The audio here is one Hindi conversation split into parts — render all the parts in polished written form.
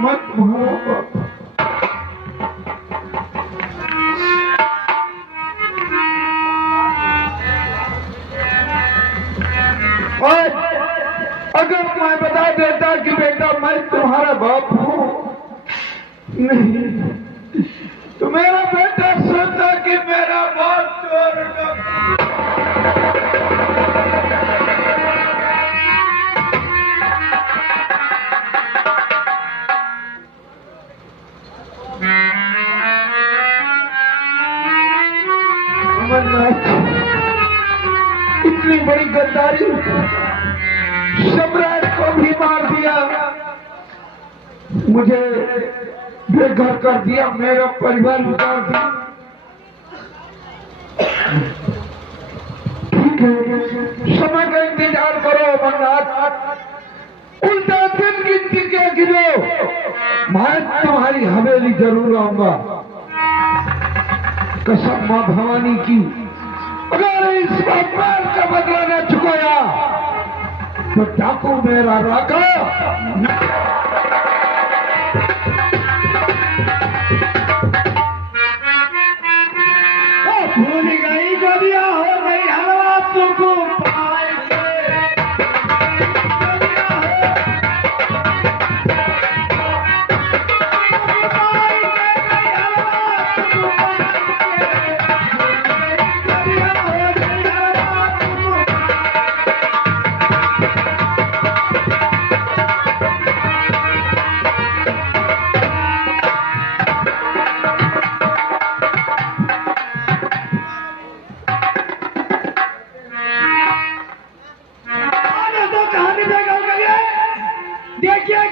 मत मारो बाबा। अगर मैं बता देता कि बेटा मैं तुम्हारा बाप हूं, नहीं तो मेरा बेटा सोचा कि मेरा बाप चोर इतनी बड़ी गद्दारी, सम्राट को भी मार दिया, मुझे बेघर कर दिया, मेरा परिवार उतार दिया। ठीक है, समय का इंतजार करो अमरनाथ, उल्टा दिन गिनती के गिरो, मैं तुम्हारी हवेली जरूर आऊंगा। कसम मां भवानी की, अगर इस व्यापार का बदला न चुकाया तो डाकू मेरा राका भूल गई गोदिया हो गई हलवा तुमको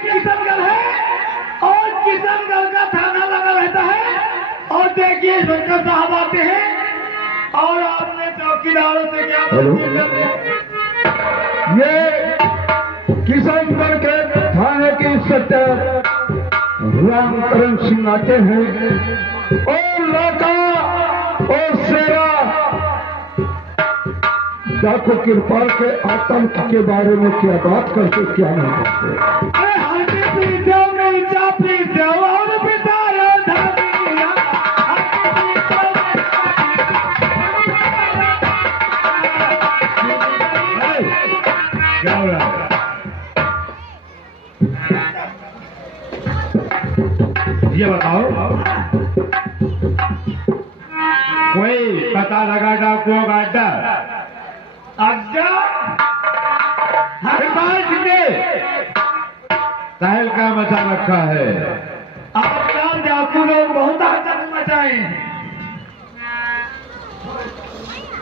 किशनगढ़ है और किशनगढ़ का थाना लगा रहता है। और देखिए शंकर साहब आते हैं और आपने चौकीदारों से क्या ये किशनगढ़ के थाने की इंस्पेक्टर रामकरण सिंह आते हैं और लाका और शेरा डाकू कृपाल के आतंक के बारे में क्या बात करते क्या नहीं करते। ये बताओ, कोई पता लगा डाकुओं का अड्डा? अड्डा साहिल का मचा रखा है। आप डाकू लोग बहुत आतंक मचाए हैं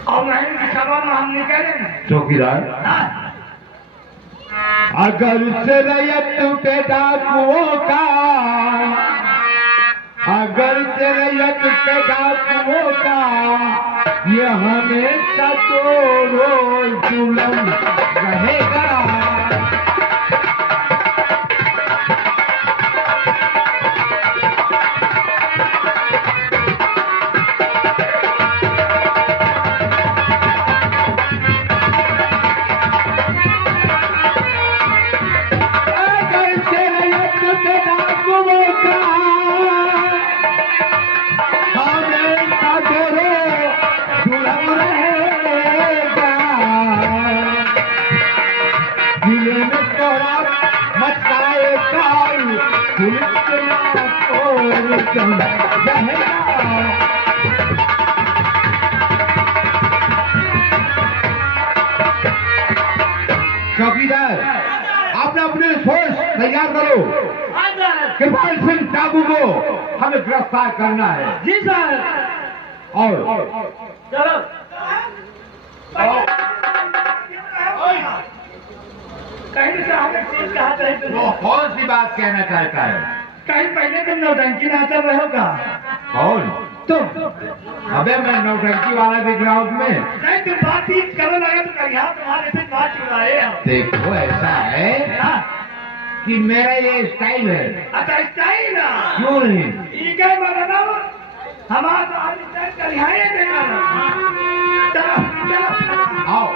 और नहीं खबर हम नहीं करें। चौकीदार, अगर शरीयत पे डाकुओं का, अगर शरीयत पे डाकुओं का ये हमेशा तो जुल्म रहेगा। चौकीदार, आपने अपनी फोर्स तैयार करो। कृपाल सिंह डाकू को हमें गिरफ्तार करना है। जी सर। और चलो कहीं से हमें चीज कहा चाहे वो कौन सी बात कहना चाहता है? कहीं पहले तुम नौटंकी ना चल रहे हो का? कौन तुम? अबे मैं नौटंकी वाला दिख रहा हूँ तुम्हें? नहीं, तुम बातचीत करने लगे तो करिया तुम्हारे से बात चुराए हम। देखो ऐसा है कि मेरा ये स्टाइल है। अच्छा स्टाइल है? क्यों नहीं? ठीक है मरना हमारा स्टाइल करिया देना। चलो चलो आओ।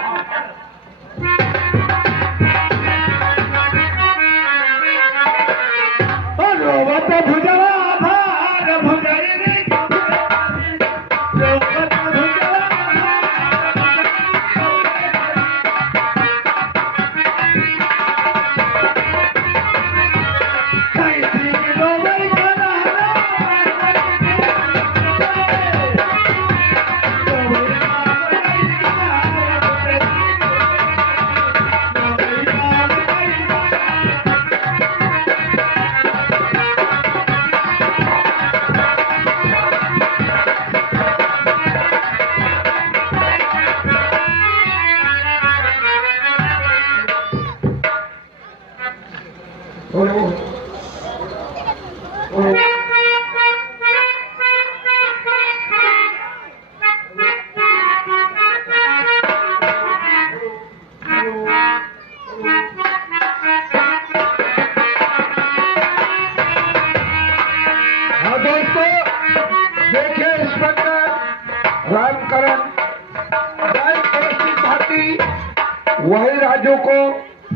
वही राजू को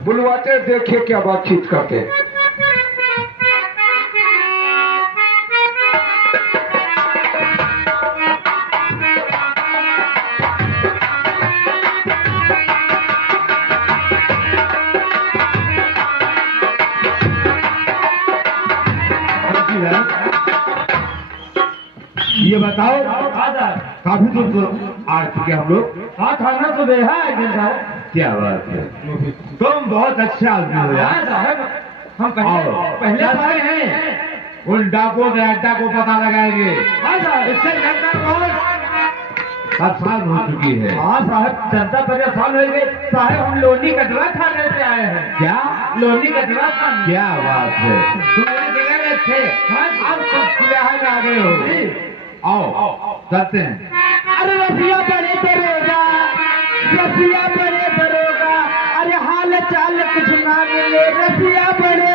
बुलवाते, देखिए क्या बातचीत करते हैं। ये बताओ, काफी दूर आ चुके हम लोग। हाँ, खाना तो दे है। क्या बात है, तुम बहुत अच्छे आदमी हो यार। हम पहले आए हैं। उन डाकुओं के अड्डा को पता लगाएंगे। इससे जनता कौन? परेशान हो चुकी है। हाँ साहब, जनता परेशान हो गई साहब। हम लोनी कटरा थाने से आए हैं। क्या? लोनी कटरा थाने। क्या बात है, तुम मेरी जगह में थे, अब सब खुले में आ गए हो। आओ चलते हैं। अरे रसिया बड़े दरोगा, रसिया बड़े दरोगा, अरे हाल चाल कुछ ना मिले, रसिया बड़े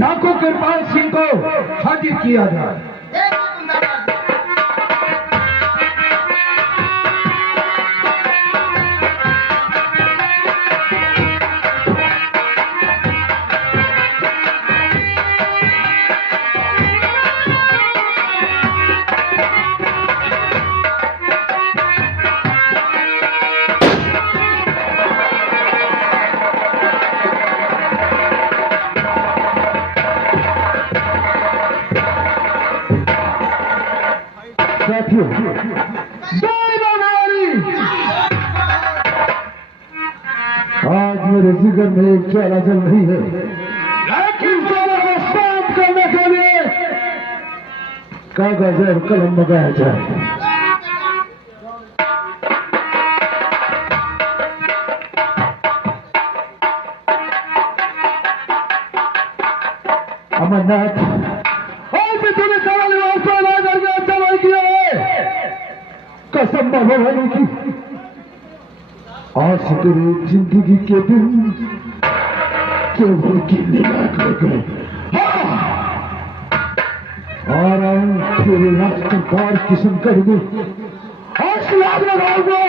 ठाकुर कृपाल सिंह को हाजिर किया जाए। आज मेरे जिगर में एक ज्वाला जल रही है, लेकिन ज्वाला को शांत करने के लिए कागज और कलम लगाया जाए। अमरनाथ, आज तुम्हें सवाल करके सवाल किया है, कसम भगवान की, आज तेरी जिंदगी के दिन केवल गिनने लायक हो गए। और तेरे रास्ते बार किस्म कर दो, आज याद लगाऊंगा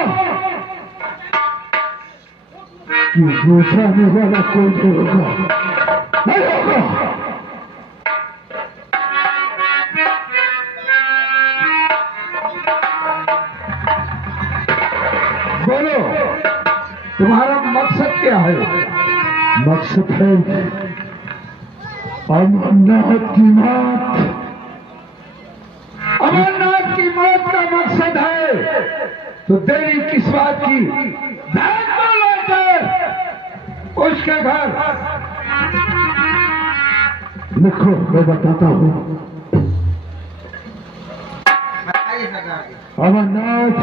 कि बुझाने वाला कोई नहीं होगा, नहीं होगा। बोलो, तुम्हारा मकसद क्या है? मकसद है अमरनाथ की मौत। अमरनाथ की मौत का मकसद है, तो देरी किस बात की? बैग को लेकर उसके घर लिखो, मैं बताता हूँ। अमरनाथ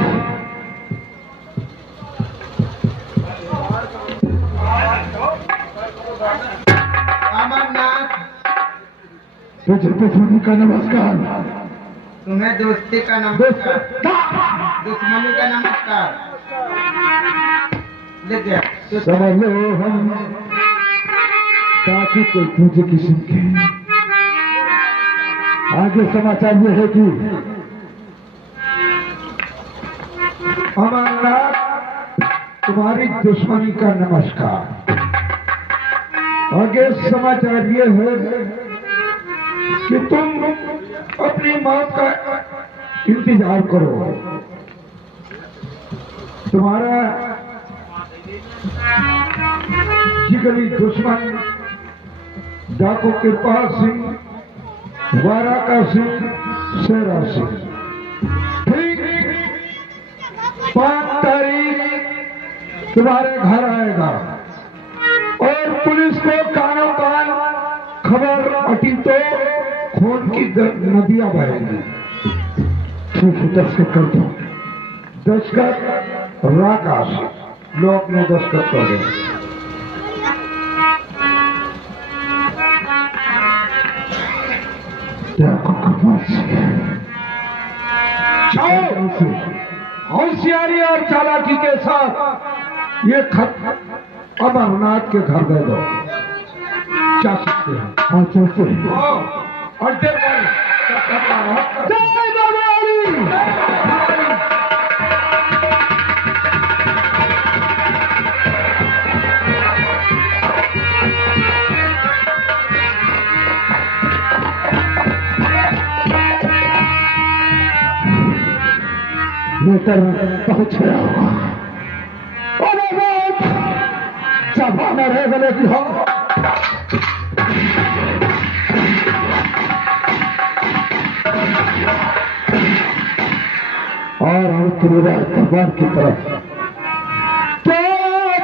तुझे दुश्मनी का नमस्कार, तुम्हें दोस्ती का नमस्कार, दुश्मनी का नमस्कार। लिख गया। समझ लो, हम ताकि कोई पूछे किस्म के। आगे समाचार ये है कि अमरनाथ तुम्हारी दुश्मनी का नमस्कार। आगे समाचार ये है कि तुम अपनी मौत का इंतजार करो। तुम्हारा जिगरी दुश्मन डाकू कृपाल सिंह, वाराका सिंह, शेरा सिंह। ठीक 5 तारीख तुम्हारे घर आएगा और पुलिस को कानों कान खबर अटी तो खून की नदियां बहेंगी। ठीक है, दस्तखत कर दो। दस्तखत राकाश, लो अपने दस्तखत कर दो। होशियारी और चालाकी के साथ ये खत अमरनाथ के घर दे दो। क्या सकते हैं? हाँ चलते हैं। अड्डे पर जय बाबारी। लेकर पहुंच गया जमाना रह गए कि हम और हम तेरे भगवान की तरफ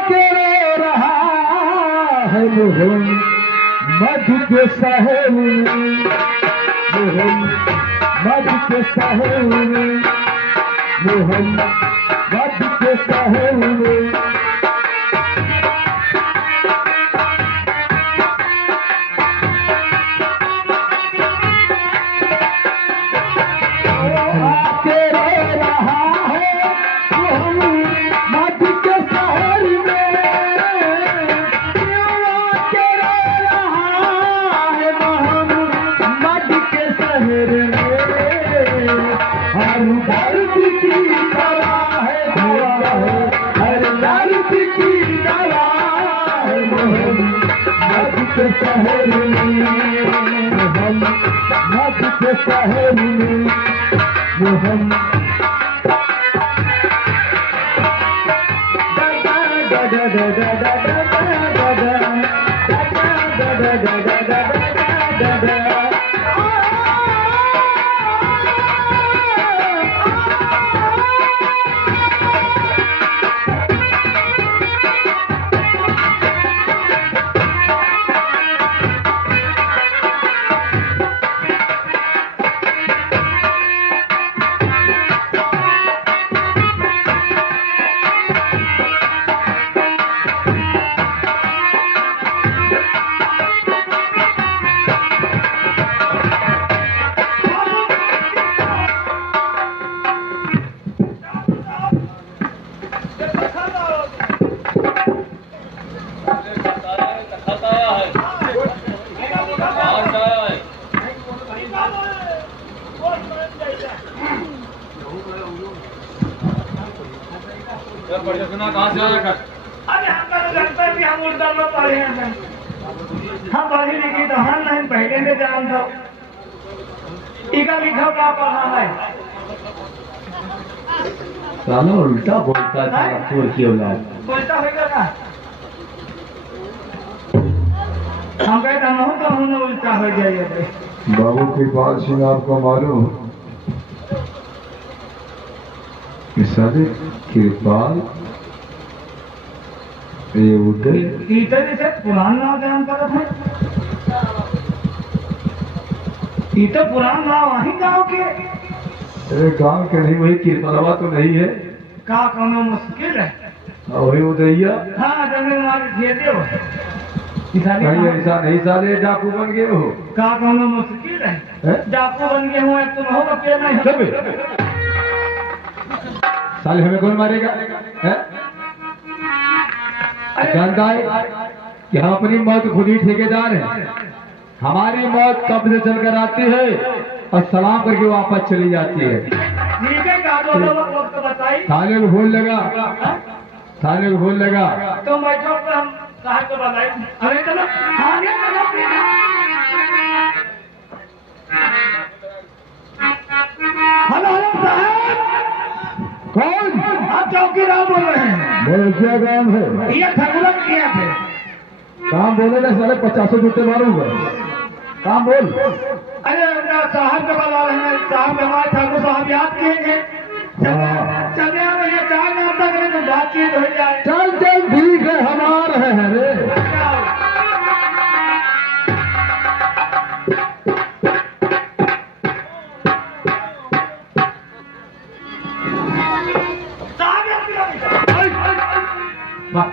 तेरे रहा है मोहन मधु के सहेली, मोहन मधु के सहेली, मोहन मधु के सहेली। अरे हमका तो लगता है कि हम उस दर में पढ़े हैं। हम पढ़ी लिखी तो हम नहीं, पहले ने जान दो इका लिखा का पढ़ा है। साला उल्टा बोलता था चोर की औलाद। उल्टा होगा ना, हम कहते हम तो हम उल्टा हो जाइए। बाबू कृपाल सिंह आपको मालूम कि सारे कृपाल ये उदय इधर से पुराना नाम जान कर है। इधर पुराना नाम वही गाँव के। अरे गांव के नहीं, वही कृपालवा तो नहीं है का कोनो मुश्किल है। वही उदैया। हाँ जमीन मार देते हो नहीं ऐसा नहीं, साले डाकू बन गए हो। का कोनो मुश्किल है, डाकू बन गए हुए तुम हो के नहीं। साले हमें कौन मारेगा है? जानता है कि हम अपनी मौत खुद ही ठेकेदार हैं। हमारी मौत कब से चलकर आती है और सलाम करके वापस चली जाती है। थाने को भूल लगा, थाने को भूल लगा तो बैठो तो हम साहब को बताए। अरे चलो आगे चलो। हेलो हेलो साहब। कौन? आप चौकीदार बोल रहे हैं। मेरे क्या काम है? ये ठगुलक किया थे। काम बोले ना साले 50 जूते मारूंगा। काम बोल। अरे साहब के बता रहे हैं, साहब हमारे ठाकुर साहब याद किए चले आ रहे चाय नाश्ता करें तो बातचीत हो जाए। चल चल ठीक है, हम आ रहे हैं रे।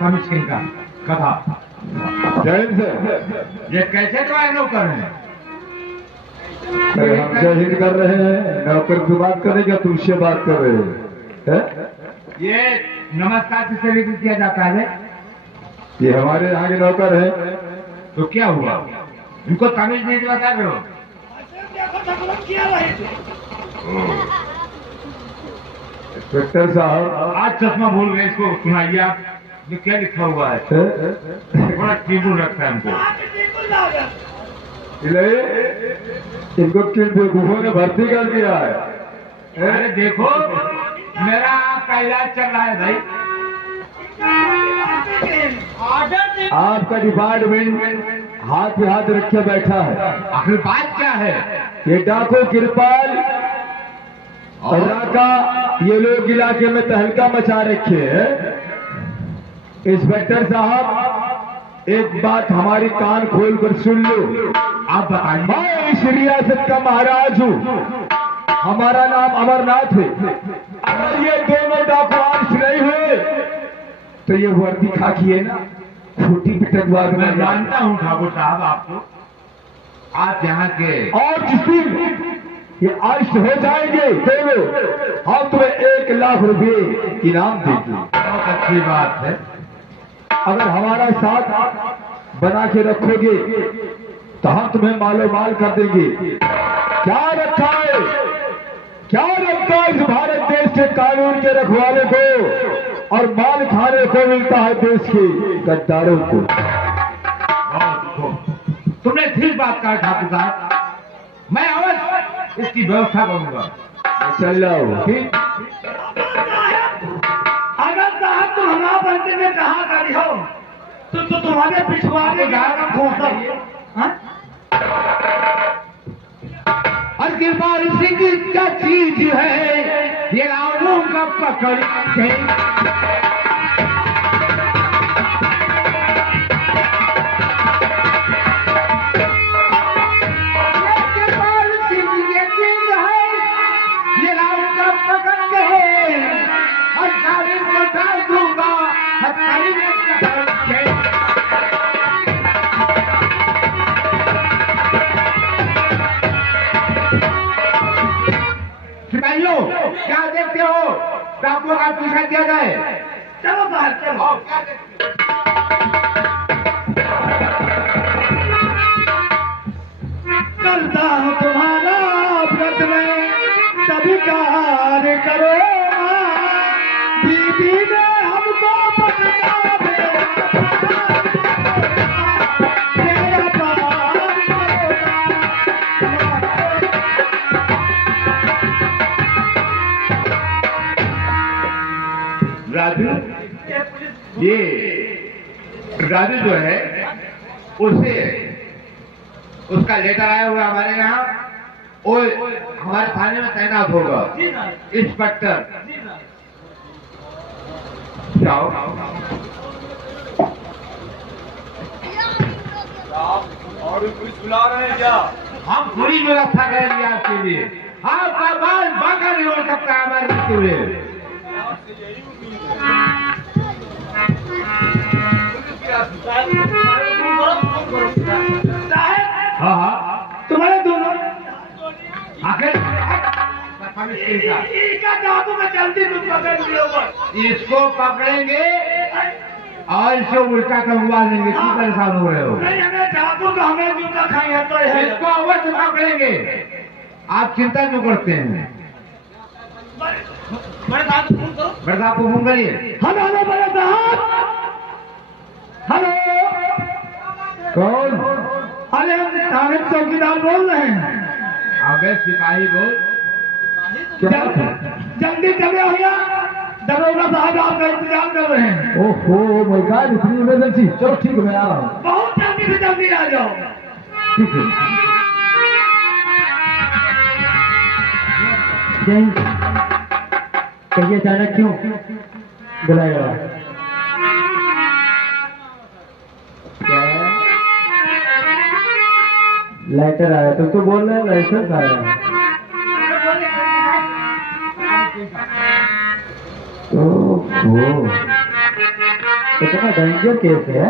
कमिश्न का कथा जैन से ये कैसे ट्राई नौकर है? अरे हम जय हिंद कर रहे हैं, नौकर की बात करेंगे, तुमसे बात कर रहे हैं। ये नमस्कार किससे भी किया जाता है? ये हमारे यहाँ के नौकर है। तो क्या हुआ? इनको तमिल नहीं बता रहे हो? इंस्पेक्टर साहब आज चश्मा भूल गए, इसको सुनाइए आप। ये क्या लिखा हुआ है? बड़ा टीबू लगता है हमको। इनको किन बेवकूफों ने भर्ती कर दिया है। अरे देखो, मेरा आपका इलाज चल रहा है भाई। आपका डिपार्टमेंट हाथ पे हाथ रखे बैठा है। आखिर बात क्या है? ये डाकू कृपाल और राका ये लोग इलाके में तहलका मचा रखे हैं। इंस्पेक्टर साहब एक बात हमारी कान खोल कर सुन लो। आप बताइए। मैं इस रियासत का महाराज हूँ, हमारा नाम अमरनाथ है। अगर ये दोनों डाकुआंश नहीं हुए तो ये वर्दी खाकी है ना, छोटी पिटकबाज मैं में जानता हूँ ठाकुर साहब आपको। आप यहाँ के और जिस दिन ये अरेस्ट हो जाएंगे दोनों, हम तुम्हें 1 लाख रुपए इनाम देंगे। बहुत अच्छी बात है। अगर हमारा साथ बना के रखोगे तो हम तुम्हें मालो माल कर देंगे। क्या रखा है, क्या रखा है इस भारत देश के कानून के रखवाले को, और माल खाने को मिलता है देश के गद्दारों को। तुमने ठीक बात कहा ठाकुर साहब। मैं अवश्य इसकी व्यवस्था करूंगा। चल जाओ ठीक। अगर साहब तुम हमारा बंदे में कहा करी हो तो तुम्हारे पिछवाड़े जाएगा खोसा। और कृपाल सिंह क्या चीज है ये रावणों का पकड़ के। कृपाल सिंह ये चीज है ये रावण का पकड़ के, और सारे बता दूंगा हथकड़ी में पकड़ के। सिपाहियों क्या देखते हो? डाकुओं का पीछा किया जाए। चलो बाहर चलो। करता हूँ तुम्हारा व्रत में सभी कार्य करो। बीबी ने हमको पकड़ा तेरा पार राजू, ये राजू जो है उससे उसका लेटर आया हुआ हमारे यहाँ, वो हमारे थाने में तैनात होगा। इंस्पेक्टर जाओ। और पुलिस बुला रहे हैं क्या? हम पूरी व्यवस्था करेंगे आपके लिए। आपका बाल बाका नहीं हो सकता हमारे लिए। हाँ हाँ, तुम्हारे दोनों आखिर इनका जादू में जल्दी तुम पकड़ लियो बस। इसको पकड़ेंगे और इसको उल्टा कंगवा लेंगे। क्यों परेशान हो रहे हो? नहीं हमें जादू का हमें जूता खाई है तो है। इसको अवश्य पकड़ेंगे, आप चिंता क्यों करते हैं? बड़े साहब फोन करो। बड़े साहब को फोन करिए। हेलो हेलो बड़े साहब, हेलो। कौन? अरे हम थाने चौकीदार बोल रहे हैं। आगे सिपाही बोल। जल्दी चले भैया, दरोगा साहब आपका इंतजार कर रहे हैं। ओहो माय गॉड, इतनी इमरजेंसी। चलो ठीक है, मैं आ रहा हूँ। बहुत से जल्दी आ जाओ। ठीक है। कहिए अचानक क्यों बुलाया? क्या लाइटर आया? तुम तो बोल रहे हो लाइटर आया। ओहो, इतना डेंजर केस है।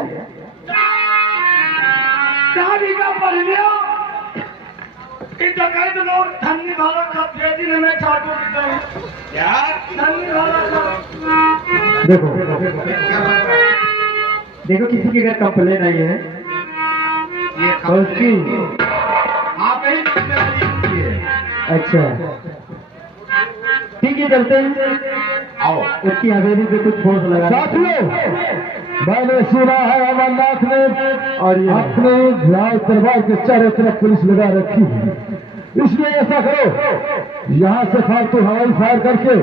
शादी का पढ़ लिया इस जगह तो लोग ठंडी वाला का भेजी में चाटू की तरह यार ठंडी वाला का देखो देखो, किसी की अगर कंप्लेन आई है ये तो उसकी आप ही जिम्मेदारी है। अच्छा ठीक है, चलते हैं। आओ उसकी हवेली पे कुछ फोर्स लगा। साथियों, मैंने सुना है अमरनाथ ने और ये अपने लाल दरबार के चारों तरफ पुलिस लगा रखी है, इसलिए ऐसा करो, यहाँ से फालतू हवाई फायर करके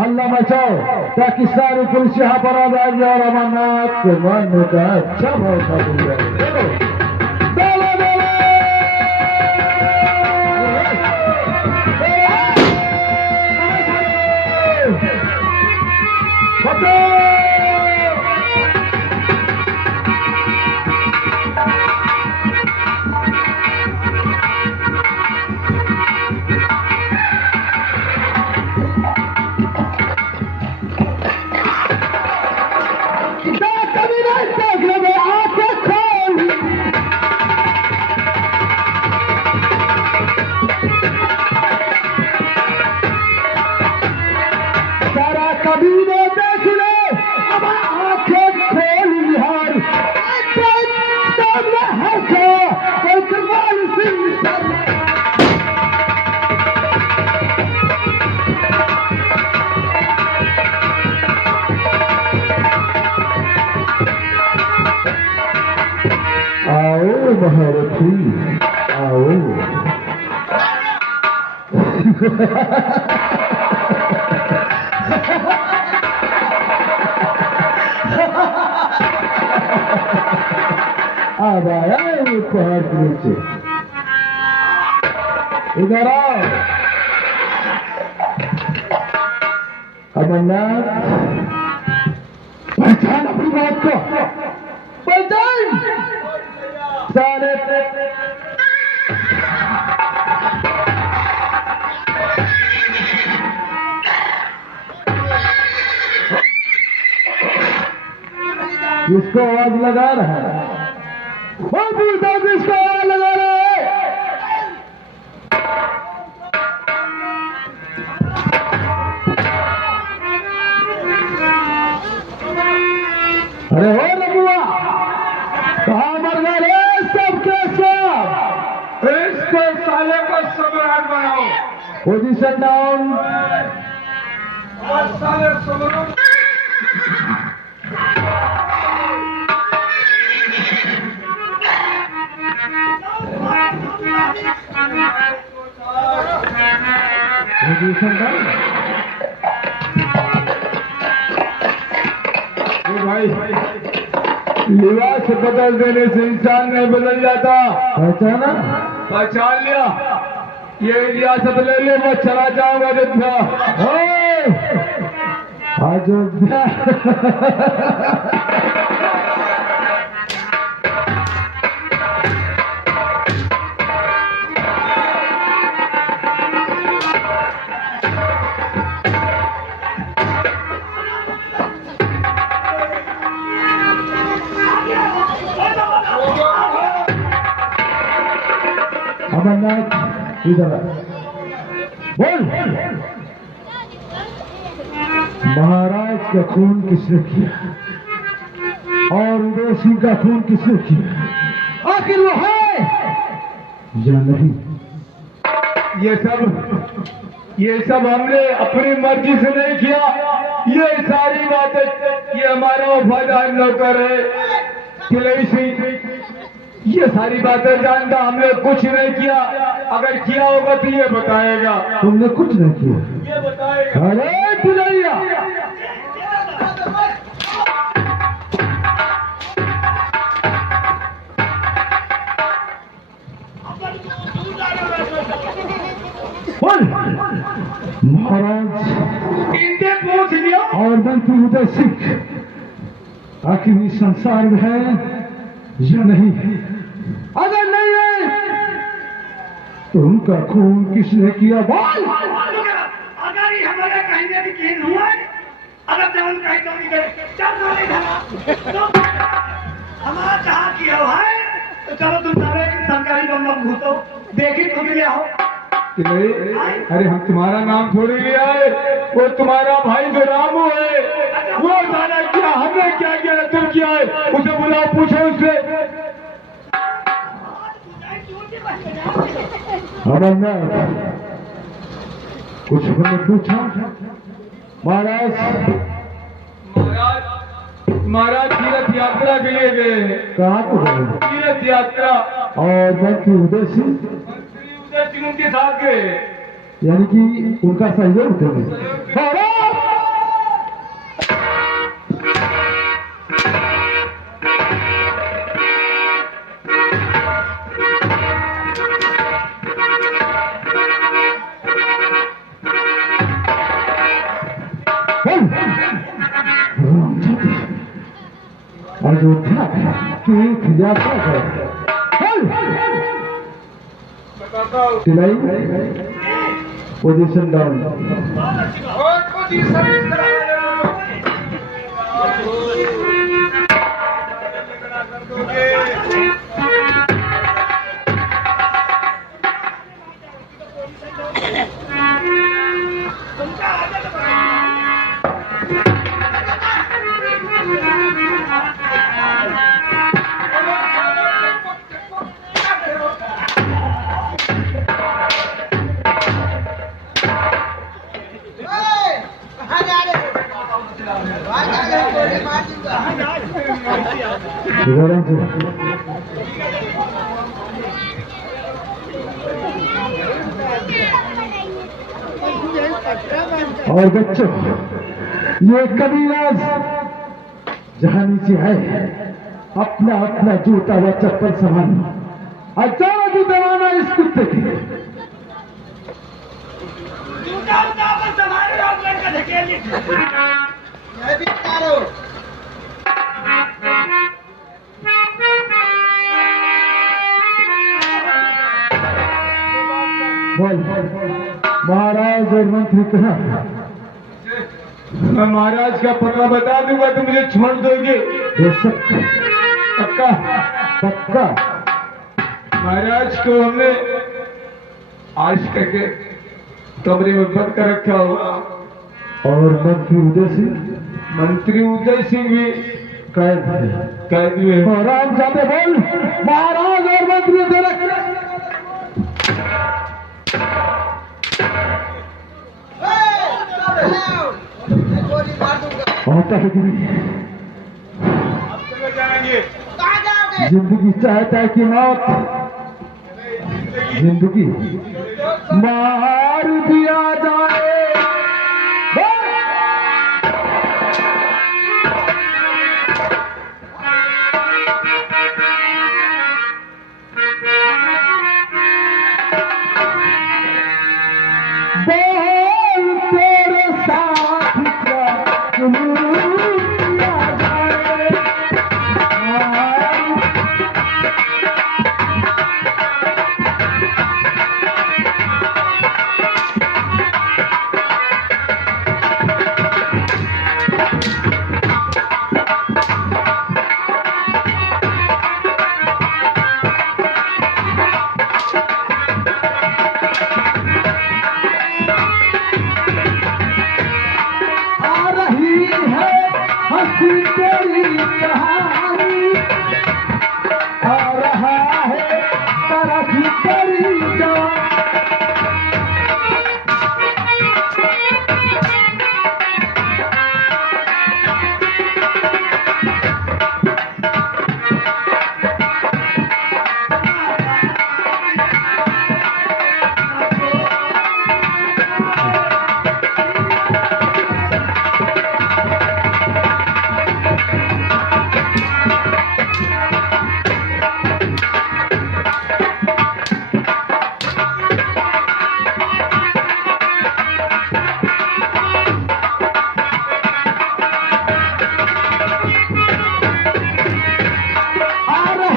हल्ला मचाओ ताकि सारी पुलिस यहाँ पर आ जाएगी और अमरनाथ के मानने का अच्छा भरोसा मिल जाएगा। देखो, बोलो, बोलो। आओ महारथी, आओ। अब आया ये पहाड़ के नीचे, इधर आओ। अमरनाथ, पहचान अपनी बात को, पहचान सारे। जिसको आवाज लगा रहा है वो पूछता है, जिसको आवाज लगा रहा है। अरे हो रघुआ, कहाँ मर गए सबके सब? इसको साले को सम्राट बनाओ पोजीशन डाउन। और साले सम्राट पोजीशन डाउन। भाई लिबास बदल देने से इंसान नहीं बदल जाता। पहचाना? पहचान लिया, ये रियासत ले ले, मैं चला जाऊंगा अयोध्या। अयोध्या। अमरनाथ, इधर आ। बोल, महाराज का खून किसने किया और उदय सिंह का खून किसने किया? आखिर वो है या नहीं? ये सब हमने अपनी मर्जी से नहीं किया। ये सारी बातें, ये हमारा वफादार नौकर है तिलई सिंह, ये सारी बातें जानता, हमने कुछ नहीं किया। अगर किया होगा तो ये बताएगा। तुमने कुछ नहीं किया? ये बताएगा। अरे तिलैया, महाराज इनसे पूछ लियो। और मंत्री उदय सिंह आखिर इस संसार में है या नहीं? अगर नहीं है तो उनका खून किसने किया? बोल। अगर ये हमारे कहने की चीज हुआ है, अगर जवन कहीं तो नहीं गए, चल नहीं था तो हमारा कहा किया हुआ है, तो चलो तुम सारे सरकारी बंगला में घुसो, देखी खुद ले आओ। अरे हम तुम्हारा नाम थोड़ी लिया है, वो तुम्हारा भाई जो रामू है वो सारा क्या, हमने क्या किया, तुम किया है, उसे बुलाओ, पूछो उससे। अमरनाथ कुछ हमने पूछा? महाराज महाराज तीर्थ यात्रा के लिए गए। कहाँ को गए? तीर्थ यात्रा। और मंत्री उदय सिंह उदय सिंह उनके साथ गए, यानी कि उनका सहयोग थे। अयोध्या तीर्थ यात्रा गए। Position down. और बच्चों, ये कबीराज जहां नीचे है अपना अपना जूता व चप्पल संभालना और चारों की दबाना इस कुत्ते की। जूता उतार पर संभाले और लड़का धकेल ये भी उतारो। बोल महाराज और मंत्री कहाँ? मैं महाराज का पता बता दूंगा तो मुझे छोड़ दोगे? बेशक। पक्का? पक्का। महाराज को हमने आज करके कमरे में बंद कर रखा होगा। और मंत्री उदय सिंह? मंत्री उदय सिंह भी कैद में। महाराज जाते बोल महाराज और मंत्री उदय होता है कि नहीं? जिंदगी चाहता है कि मौत? जिंदगी मार दिया जाए। बोल तेरे साथ क्या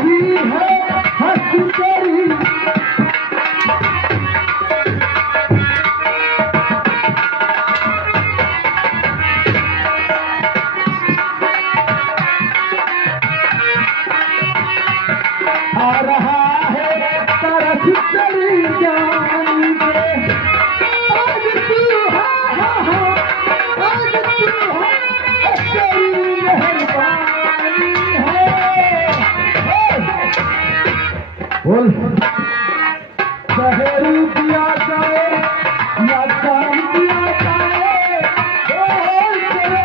रही है हंसी तेरी आ रहा है तरस तेरी जान पे आज तू है आज तू है तेरी मेहरबानी है बोल शहरी दिया जाए या काम दिया जाए बोल तेरे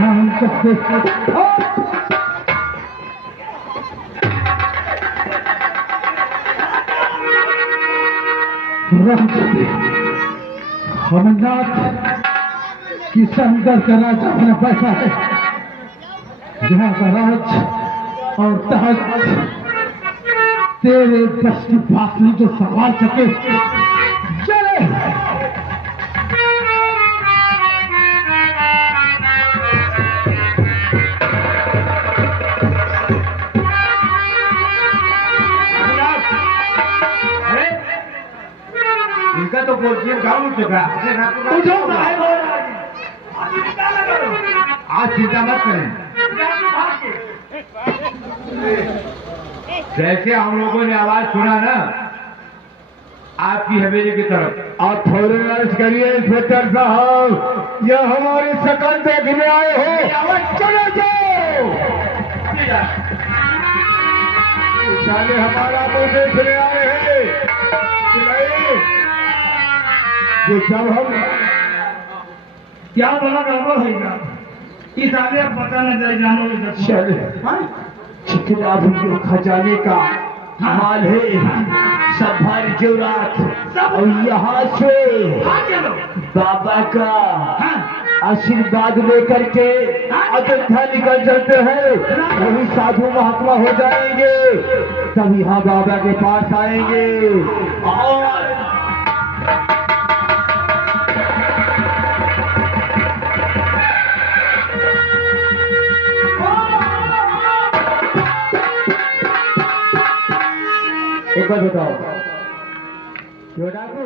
नाम सकते हमनाथ की संघर्ष का राज अपना पैसा है जहाँ का राज और तहत तेरे बस की बात नहीं तो संभाल सके चले इनका तो पोजीशन गाँव उठ चुका है। उठो साहब हो रहा है आज निकाला करो आज चिंता मत करें। जैसे हम लोगों ने आवाज सुना ना आपकी हवेली की तरफ, आप थोड़े अर्ज करिए इंस्पेक्टर साहब, यह हमारी शकल देखने आए हो, चले जाओ। साले हमारा मुंह देखने आए हैं कि नहीं? ये जब हम क्या बोला गड़बड़ है क्या इस आगे अब पता न चले जानो चले चिकन आदमी के खजाने का माल है सब भारी जेवरात और यहाँ से हाँ चलो बाबा का हाँ आशीर्वाद लेकर के अयोध्या निकल जाते हैं वही साधु महात्मा हो जाएंगे तब यहाँ बाबा के पास आएंगे और एक बात बताओ क्यों डाकू